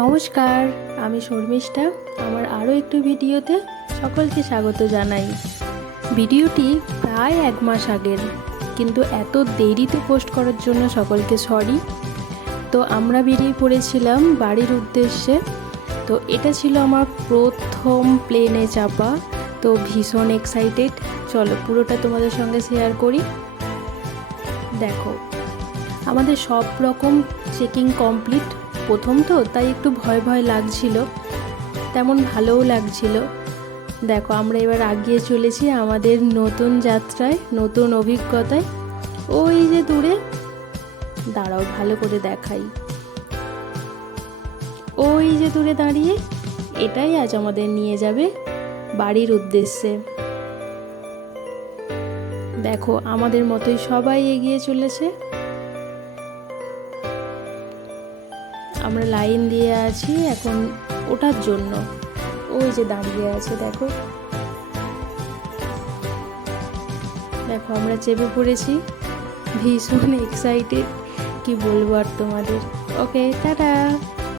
নমস্কার, আমি শর্মিষ্ঠা। আমার আরও একটু ভিডিওতে সকলকে স্বাগত জানাই। ভিডিওটি প্রায় 1 মাস আগের, কিন্তু এত দেরিতে পোস্ট করার জন্য সকলকে সরি। তো আমরা বেরিয়ে পড়েছিলাম বাড়ির উদ্দেশ্যে। তো এটা ছিল আমার প্রথম প্লেনে চাপা, তো ভীষণ এক্সাইটেড। চলো পুরোটা তোমাদের সঙ্গে শেয়ার করি। দেখো, আমাদের সব রকম চেকিং কমপ্লিট। প্রথম তো তাই একটু ভয় ভয় লাগছিল, তেমন ভালোও লাগছিল। দেখো, আমরা এবার এগিয়ে চলেছি আমাদের নতুন যাত্রায়, নতুন অভিজ্ঞতায়। ওই যে দূরে, দাঁড়াও ভালো করে দেখাই, ওই যে দূরে দাঁড়িয়ে, এটাই আজ আমাদের নিয়ে যাবে বাড়ির উদ্দেশ্যে। দেখো, আমাদের মতোই সবাই এগিয়ে চলেছে। আমরা লাইন দিয়ে আছি এখন ওঠার জন্য। ওই যে দাঁড়িয়ে আছে, দেখো দেখো আমরা চেপে পড়েছি। ভীষণ এক্সাইটেড, কি বলবো আর তোমাদের। ওকে, টাটা।